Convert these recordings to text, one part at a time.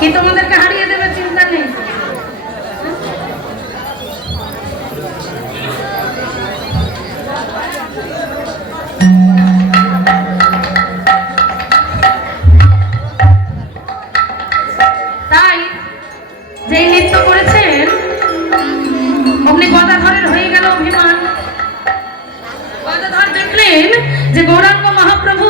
কি তোমাদেরকে হারিয়ে দেবে চিন্তা নেই। তাই যে নৃত্য করেছেন অমনি গদাধরের হয়ে গেল অভিমান। গদাধর দেখলেন যে গৌরাঙ্গ মহাপ্রভু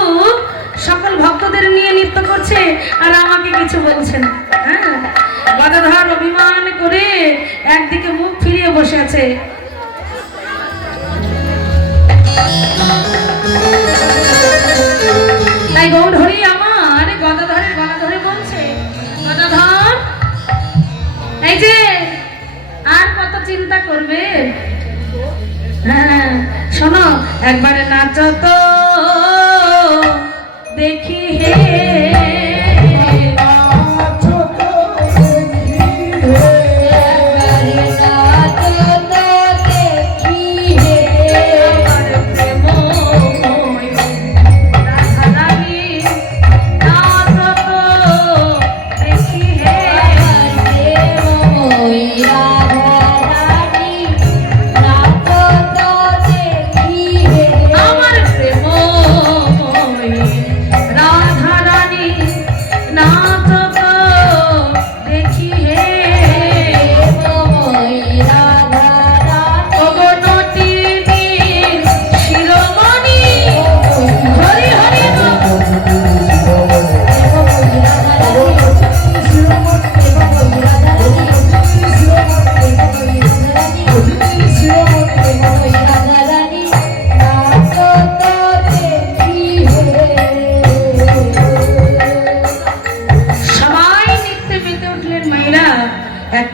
সকল ভক্তদের নিয়ে নৃত্য করছে আর আমাকে কিছু বলছেন। হ্যাঁ, গদাধর অভিমান করে একদিকে মুখ ফিরিয়ে বসে আছে। তাই গৌরহরি আমার গদাধরের গলা ধরে বলছে, গদাধর এই যে আর কত চিন্তা করবে? হ্যাঁ শোনো, একবারে নাচো তো দেখি হে,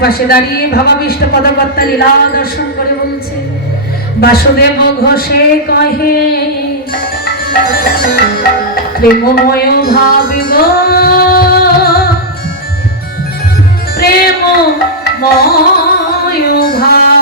পাশে দাঁড়িয়ে ভাবাবিষ্ট পদকর্তা লীলা দর্শন করে বলছে, বাসুদেব ঘোষে কহে প্রেমময় ভাবিব, প্রেমময় ভাব।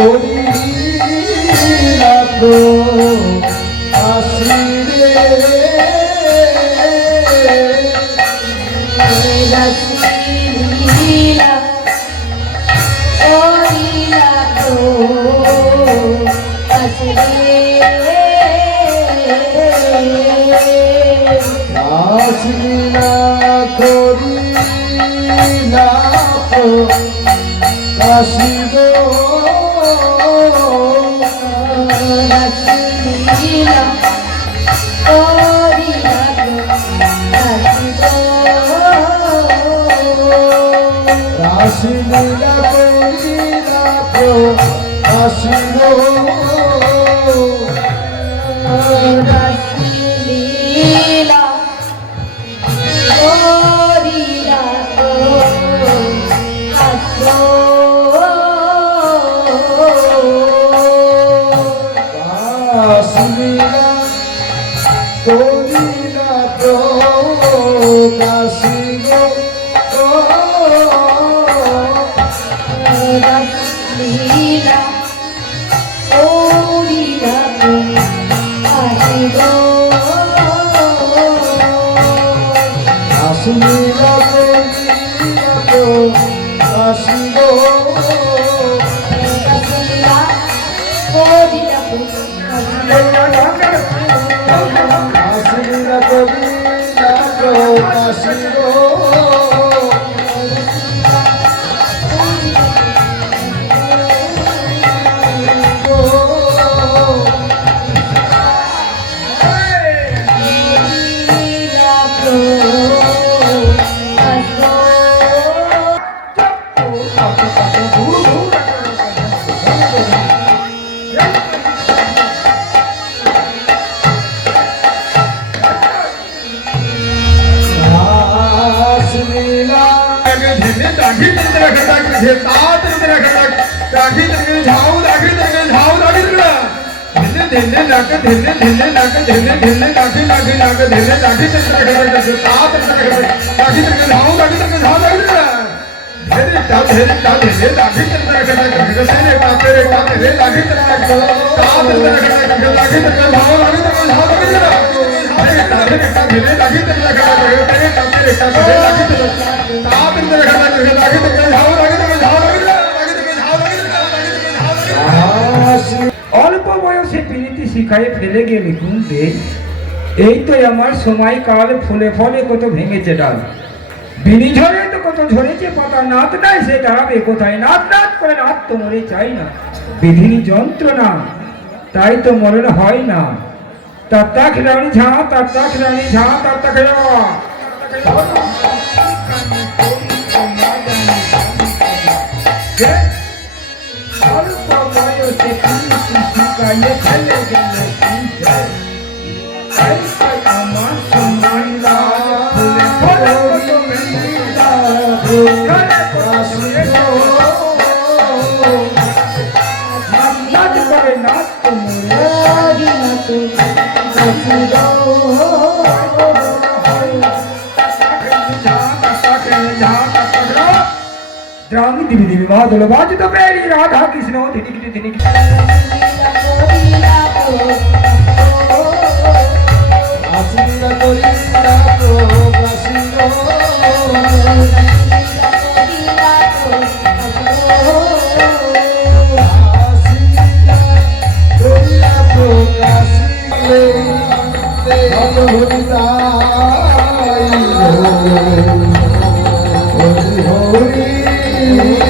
করিলা আসিরে রাসলীলা করিলা আসিরে আসিলা করিলা আসিব রাসলীলা করিলা আসিব রাসলীলা করিলা আসিব রাসলীলা করিলা আসিলা করিলা আসিব রাসলীলা করিলা আসিব আসিলা করিলা আসিব রাসলীলা করিলা আসিলা করিলা আসিব অল্প বয়সে প্রীতি শিখায় ফেলে গেলে কুন্দে এই তো আমার সময়কাল ফুলে ফলে কত ভেঙেছে ডাল বিনি ঝরে তো কত ঝরেছে পাতা নাত নাই সে দাঁড়াবে কোথায় নাত নাত করে নাত তো মরে চাই না বিধিনি যন্ত্রণা তাই তো মরণ হয় না তার তাক রানী ঝা তার তাক রানী ঝা তার তাক অল্প বয়সে প্রীতি শিখায় ফেলে গেলে কুন্দে এই তো আমার সময়কাল ফুলে ফলে কত ভেঙেছে নাচ করে নাচ তো द्रामी दिवी दिवी माधुल बाज तो मेरी राधा कृष्ण धिनी धिनी धिनी আসিলা করিলা আসিব করিলা আসিলে ভগবতাই হরি হরি হরি হরি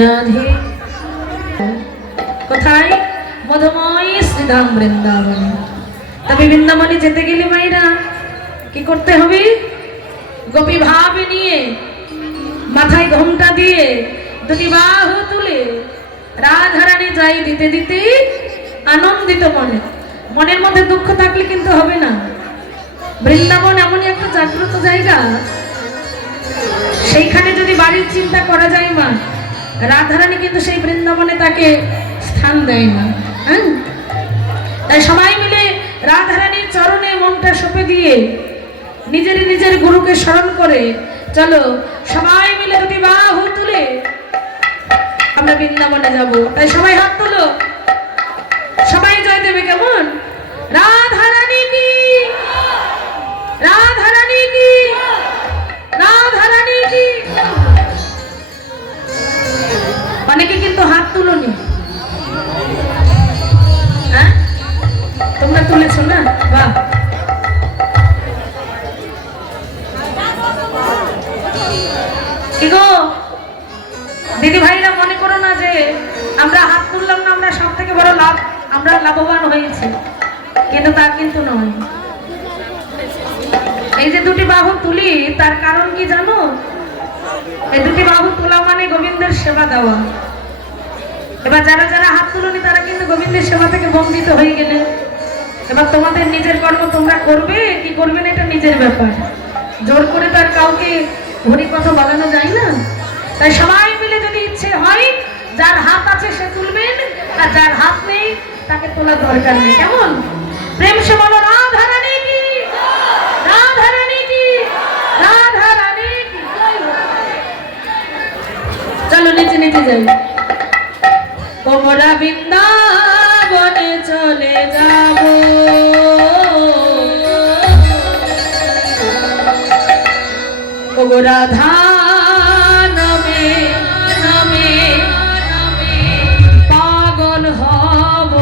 রাধে কোথায় মধুময় শ্রীধাম বৃন্দাবন তবে বৃন্দাবনে যেতে গেলে মাইরা কি করতে হবে গোপী ভাব নিয়ে মাথায় ঘোমটা দিয়ে দুটি বাহু তুলে রাধারানী যাই দিতে দিতে আনন্দিত মনে মনের মধ্যে দুঃখ থাকলে কিন্তু হবে না বৃন্দাবন এমনই একটা জাগ্রত জায়গা সেইখানে যদি বাড়ির চিন্তা করা যায় মা রাধারানী কিন্তু সেই বৃন্দাবনে তাকে স্থান দেয় না হ্যাঁ? তাই সবাই মিলে রাধারানীর চরণে মনটা সঁপে দিয়ে নিজের গুরুকে স্মরণ করে চলো সবাই মিলে দুটি বাহু তুলে আমরা বৃন্দাবনে যাব। তাই সবাই হাত তুলো, সবাই জয় দেবে। কেমন? রাধারানী কি, রাধারানী কি, রাধারানী কি। অনেকে কিন্তু হাত তুলোনি, হ্যাঁ তোমরা তুলেছো না? বাহ। কি গো দিদি ভাইরা, মনে করো না যে আমরা হাত তুললাম না আমরা সব থেকে বড় আমরা লাভবান হয়েছি, কিন্তু তা কিন্তু নয়। এই যে দুটি বাহু তুলি তার কারণ কি জানো? এই দুটি বাহু তোলা মানে গোবিন্দের সেবা দেওয়া। এবার যারা যারা হাত তুলনি তারা কিন্তু গোবিন্দের সেবা থেকে বঞ্চিত হয়ে গেলে। এবার তোমাদের নিজের কর্ম তোমরা করবে কি করবে না এটা নিজের ব্যাপার। জোর করে তার কাউকে হরি কথা বলানো যায় না। তাই সবাই মিলে যদি ইচ্ছে হয় যার হাত আছে সে তুলবেন, আর যার হাত নেই তাকে তোলার দরকার নেই। কেমন? প্রেম সে বলো রাধারানী কি, রাধারানী কি, রাধারানী কি। চলো নিচে নিচে যাই। কোমরা বৃন্দাবনে চলে যাব, ওগো রাধা নামে নামে পাগল হব।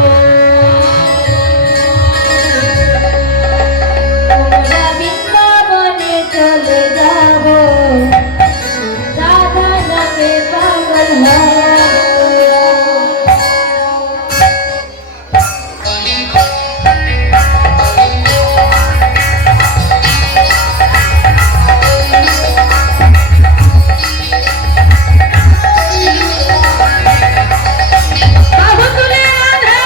আমরা বৃন্দাবনে চলে যাব, রাধা নামে পাগল হব। বাহু তুলে রাধে,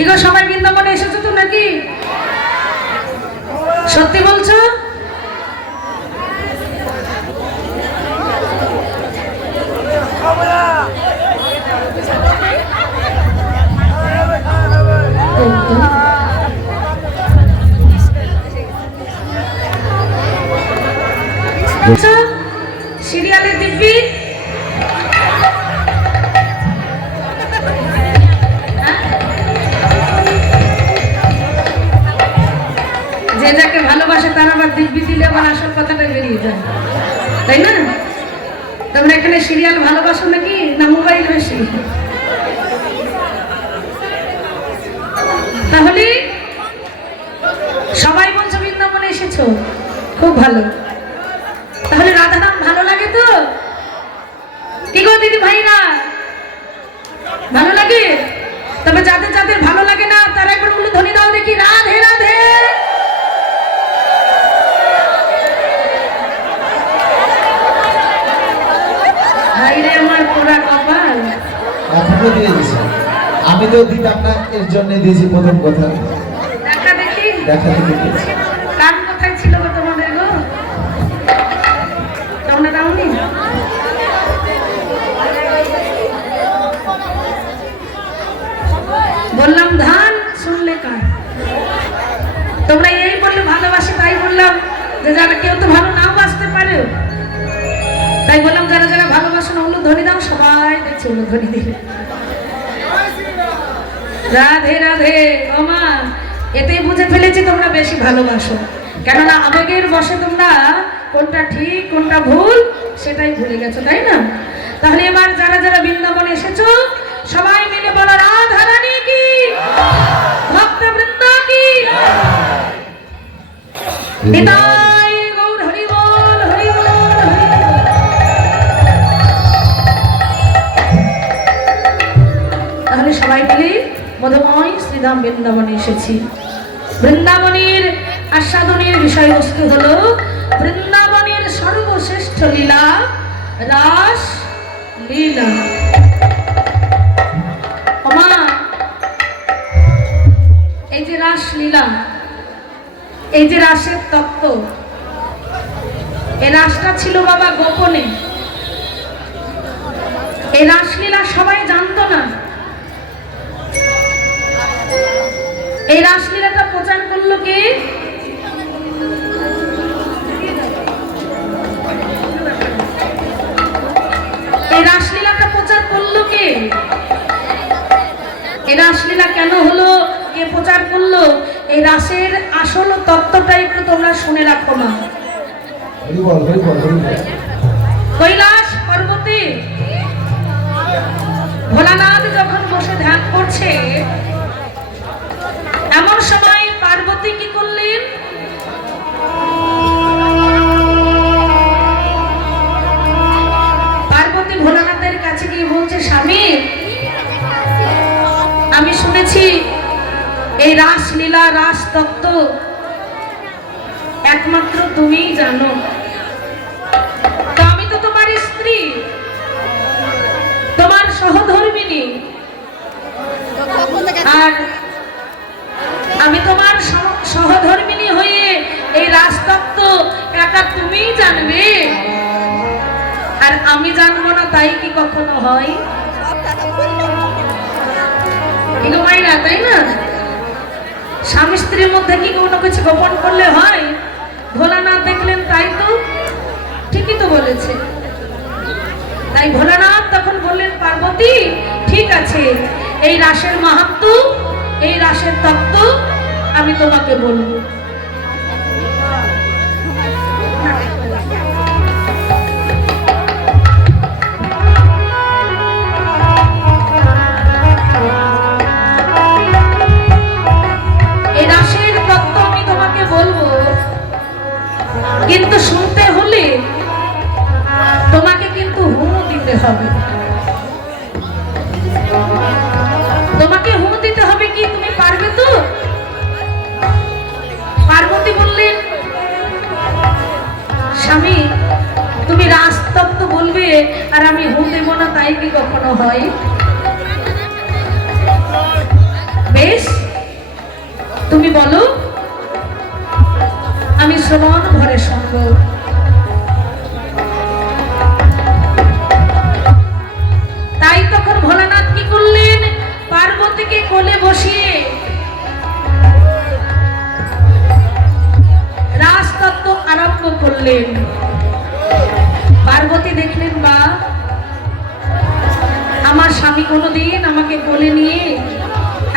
কি গো সবাই বৃন্দাবনে এসেছো তো নাকি? সত্যি বলছো? সিরিয়ালের দিব্যি যে যাকে ভালোবাসে তার আবার দিব্যি দিলে আবার আসল কথাটা বেরিয়ে যায়, তাই না? তোমরা এখানে সিরিয়াল ভালোবাসো নাকি না মোবাইল বেশি? তাহলে সবাই বলছো বৃন্দাবনে এসেছো, খুব ভালো। তাহলে রাধারাম ভালো লাগে তো? কি গো দিদি ভাইরা, ভালো লাগে? তবে যাদের যাদের ভালো লাগে না তারা একবার উলুধ্বনি দাও দেখি, রাধে রাধে। ভাইরে আমার পুরা কপাল। এখনো দিয়ে দিছি, আমি তো দিতাম না, এর জন্য দিয়েছি প্রথম কথা। দেখা দেখি দেখাতে দিয়েছি। কান কোথায় ছিল গো তোমাদের গো? তোমরা দাওনি? বললাম ধান শুনলে কান। তোমরা এই বললে ভালোবাসি, তাই বললাম যে যারা কেউ তো ভালো নাও বাসতে পারে, তাই বললাম যারা যারা ভালোবাসো না উলুধ্বনি দাও। সবাই দেখছে উলুধ্বনি দিলে। রাধে রাধে। ওমা, এতেই বুঝে ফেলেছি তোমরা বেশি ভালোবাসো, কেননা আবেগের বশে তোমরা কোনটা ঠিক কোনটা ভুল সেটাই ভুলে গেছো, তাই না? তাহলে এবার যারা যারা বৃন্দাবনে এসেছো সবাই মিলে বলো রাধা রানী কি, ভক্তবৃন্দ কি, নিতাই গৌর হরি বল, হরি বল, হরি বল। তাহলে সবাই মিলে মধুময় শ্রীধাম বৃন্দাবনে এসেছি। বৃন্দাবনের আস্বাদনের বিষয়বস্তু হলো বৃন্দাবনের সর্বশ্রেষ্ঠ লীলা রাস লীলা। এই যে রাস লীলা, এই যে রাসের তত্ত্ব, এই রাসটা ছিল বাবা গোপনে। এই রাসলীলা সবাই জানতো না। এই রাসলীলাটা প্রচার করলো কে? এই রাসলীলাটা প্রচার করলো কে? এই রাসলীলা কেন হলো, কে প্রচার করলো? এই রাসের আসল তত্ত্বটা একটু তোমরা শুনে রাখো না। কৈলাস পর্বতে ভোলানাথ যখন বসে ধ্যান করছে, এমন সময় পার্বতী কি করলেন? পার্বতী ভোলানাথের কাছে গিয়ে বলছে, স্বামী আমি শুনেছি এই রাসলীলা রাস তত্ত্ব একমাত্র তুমিই জানো। তো আমি তো তোমার স্ত্রী, তোমার সহধর্মিনী, আর আমি তোমার সহধর্মিনী হয়ে এই রাজতত্ত্ব একা তুমিই জানবে আর আমি জানবো না, তাই কি কখনো হয়? মাইরা, তাই না? স্বামী স্ত্রীর মধ্যে কি কোনো কিছু গোপন করলে হয়? ভোলানাথ দেখলেন, তাই তো ঠিকই তো বলেছে। তাই ভোলানাথ তখন বললেন, পার্বতী ঠিক আছে, এই রাসের মাহাত্ম্য, এই রাসের তত্ত্ব আমি তোমাকে বলবো। এই রাসের তত্ত্ব আমি তোমাকে বলবো, কিন্তু শুনতে হলে তোমাকে কিন্তু হুঁ দিতে হবে। তোমাকে হুঁ দিতে হবে কি, তুমি পারবে তো? পার্বতী বললেন, স্বামী তুমি রাজতত্ত্ব বলবে আর আমি হুঁ দেব না, তাই কি কখনো হয়? বেশ, তুমি বলো, আমি শ্রবণ ভরে সঙ্গ। তাই তখন ভোলানাথ কি করলেন, পার্বতীকে কোলে বসিয়ে রাজতত্ত্ব আরম্ভ করলেন। পার্বতী দেখলেন, বা আমার স্বামী কোনোদিন আমাকে কোলে নিয়ে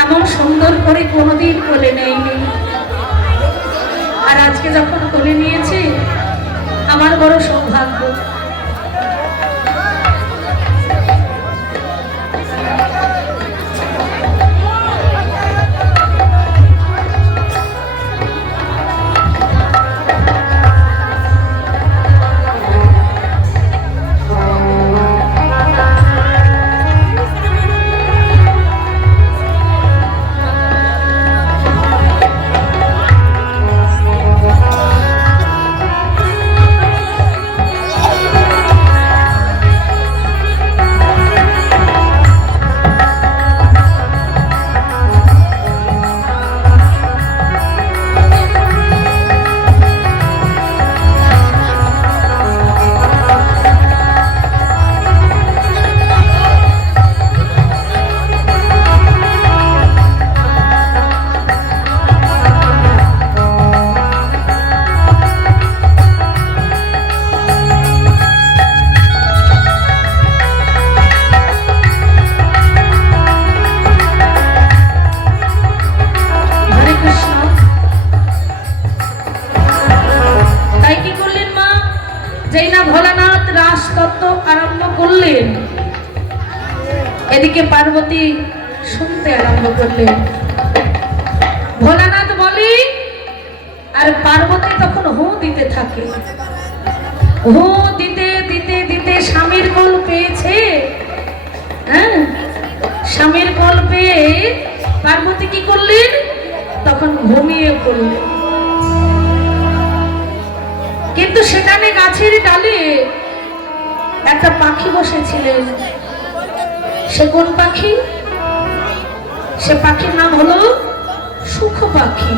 এমন সুন্দর করে কোনোদিন কোলে নেয়নি, আর আজকে যখন কোলে নিয়েছে আমার বড় সৌভাগ্য। এদিকে পার্বতী শুনতে আরম্ভ করলেন। ভোলানাথ বলে, আর পার্বতী তখন হু দিতে থাকে। হু দিতে দিতে দিতে স্বামীর কোল পেয়েছে। হ্যাঁ, স্বামীর কোল পেয়ে পার্বতী কি করলেন, তখন ঘুমিয়ে পড়লেন। কিন্তু সেখানে গাছের ডালে একটা পাখি বসেছিলেন। সে কোন পাখি? সে পাখির নাম হলো সুখ পাখি।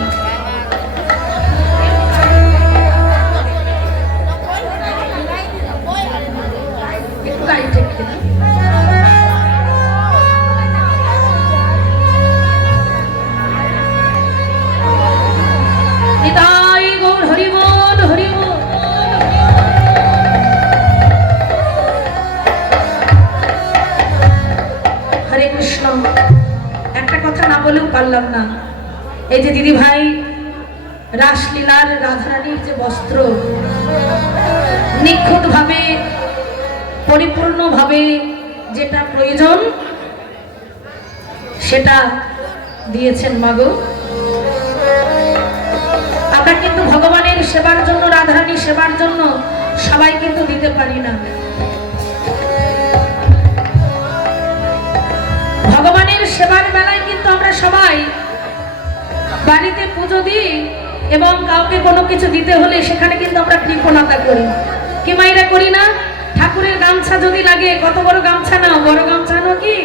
একটা কথা না বলেও পারলাম না। এই যে দিদি ভাই রাসলীলার রাধারানীর যে বস্ত্র নিখুঁত ভাবে পরিপূর্ণ ভাবে যেটা প্রয়োজন সেটা দিয়েছেন মাগো। আমরা কিন্তু ভগবানের সেবার জন্য, রাধারানীর সেবার জন্য সবাই কিন্তু দিতে পারি না। ভগবানের সেবার বেলায় কিন্তু আমরা সবাই বাড়িতে পুজো দিই এবং কাউকে কোনো কিছু দিতে হলে সেখানে কিন্তু আমরা কৃপণতা করি। কি মাইরা করি না? ঠাকুরের গামছা যদি লাগে, কত বড় গামছা নাও, বড় গামছা নাও, কি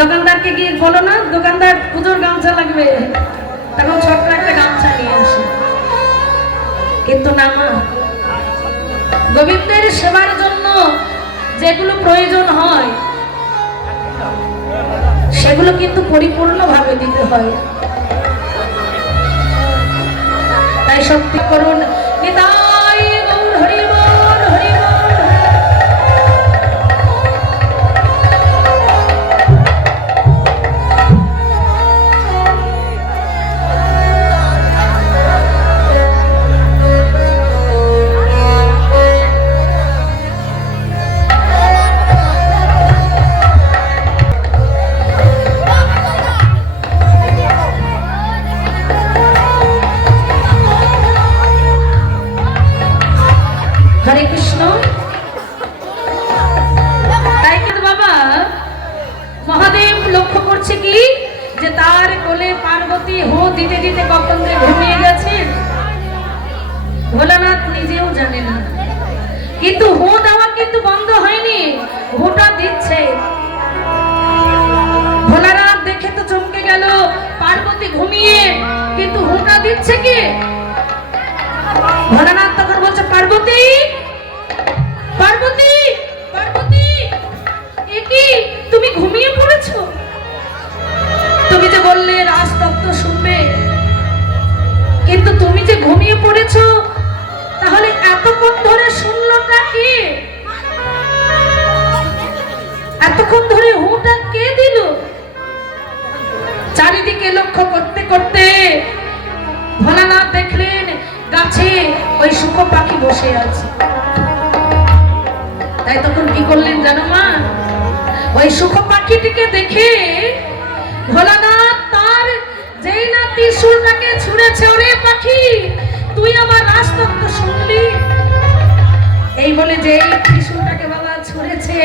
দোকানদারকে গিয়ে বলো না দোকানদার পুজোর গামছা লাগবে, তখন ছোট্ট একটা গামছা নিয়ে আসে। কিন্তু না মা, গোবিন্দের সেবার জন্য যেগুলো প্রয়োজন হয় সেগুলো কিন্তু পরিপূর্ণভাবে দিতে হয়। তাই শক্তি করুন। নিতাই গৌর হরি বল, হরি বল। হরে কৃষ্ণ। তাই কিন্তু বাবা মহাদেব লক্ষ্য করছে কি, যে তার কোলে পার্বতী হো দিতে দিতে কখন যে ঘুমিয়ে গেছেন ভোলানাথ নিজেও জানে না। কিন্তু হো দেওয়া কিন্তু বন্ধ হয়নি, হোটা দিচ্ছে। ভোলানাথ দেখে তো চমকে গেল, পার্বতী ঘুমিয়ে দিচ্ছে কে? ভোলানাথ তখন বলছে, পার্বতী, পার্বতী, পার্বতী, এ কি তুমি ঘুমিয়ে পড়েছো? তুমি যে বললে রাজতত্ত্ব শুনবে, কিন্তু তুমি যে ঘুমিয়ে পড়েছো, তাহলে এতক্ষণ ধরে শুনলোটা কে? এতক্ষণ ধরে হুটা কে দিল? চারিদিকে লক্ষ্য করতে করতে ভোলানাথ দেখলেন গাছে ওই শুকো পাখি বসে আছে। তাই তখন কি করলেন জানো মা? ওই শুকো পাখিটিকে দেখে ভোলানাথ তার যেই না ত্রিশূলটাকে ছুঁড়েছে, ওরে পাখি তুই আমার রাজতত্ত্ব শুনলি? এই বলে যে ত্রিশূলটাকে বাবা ছুঁড়েছে,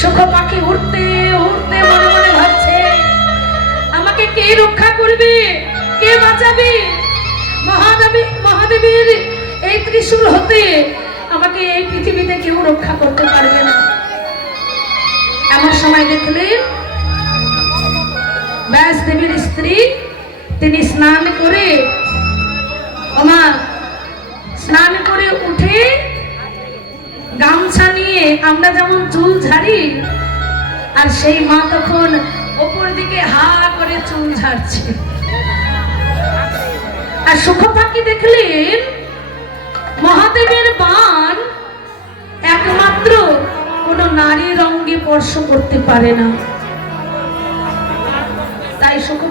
শুকো পাখি উড়তে উড়তে মনে মনে ভাবছে, আমাকে কে রক্ষা করবে, কে বাঁচাবে? মহাদেবীর এই ত্রিশূল হতে আমাকে এই পৃথিবীতে কেউ রক্ষা করতে পারবে না। এমন সময় দেখলেন ব্যাস দেবীর স্ত্রী, তিনি স্নান করে, স্নান করে উঠে গামছা নিয়ে আমরা যেমন চুল ঝাড়ি, আর সেই মা তখন ওপর দিকে হা করে চুল ঝাড়ছে। আর শুকো পাখি দেখলেন মহাদেবের বাণ একমাত্র কোন নারীর অঙ্গে স্পর্শ করতে পারে না। তাই শুকো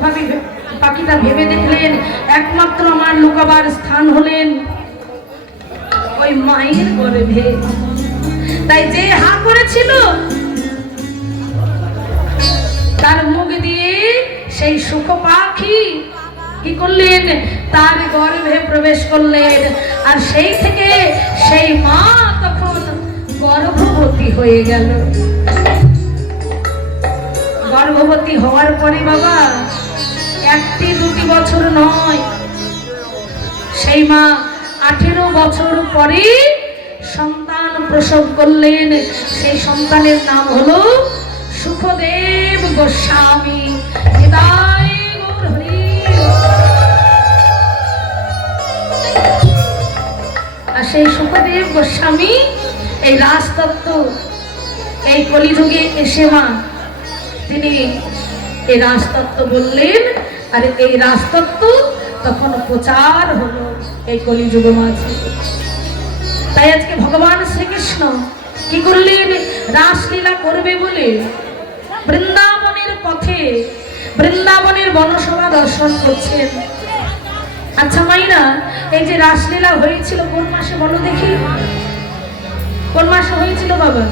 পাখিটা ভেবে দেখলেন একমাত্র আমার লুকাবার স্থান হলেন ওই মায়ের গর্ভে। তাই যে হা করেছিল তার মুখ দিয়ে সেই শুকো পাখি কি করলেন, তার গর্ভে প্রবেশ করলেন। আর সেই থেকে সেই মা তখন গর্ভবতী হয়ে গেল। গর্ভবতী হওয়ার পরে বাবা 1-2 বছর নয়, সেই মা 18 বছর পরে সন্তান প্রসব করলেন। সেই সন্তানের নাম হলো সুখদেব গোস্বামী। হৃদয় গৌর হরি। আর সেই সুখদেব গোস্বামী এই রাজতত্ত্ব এই কলিযুগে এসে মা তিনি এই রাজতত্ত্ব বললেন। আর এই রাজতত্ত্ব তখন প্রচার হলো এই কলিযুগ মাঝে। তাই আজকে ভগবান শ্রীকৃষ্ণ কি করলেন, রাসলীলা করবে বলে বৃন্দাবনের পথে বৃন্দাবনের বনসভা দর্শন করছেন। আচ্ছা মাইনা, এই যে রাসলীলা হয়েছিল কোন মাসে বলো দেখি? কোন মাসে হয়েছিল বাবা?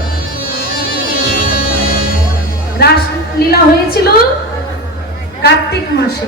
রাসলীলা হয়েছিল কার্তিক মাসে।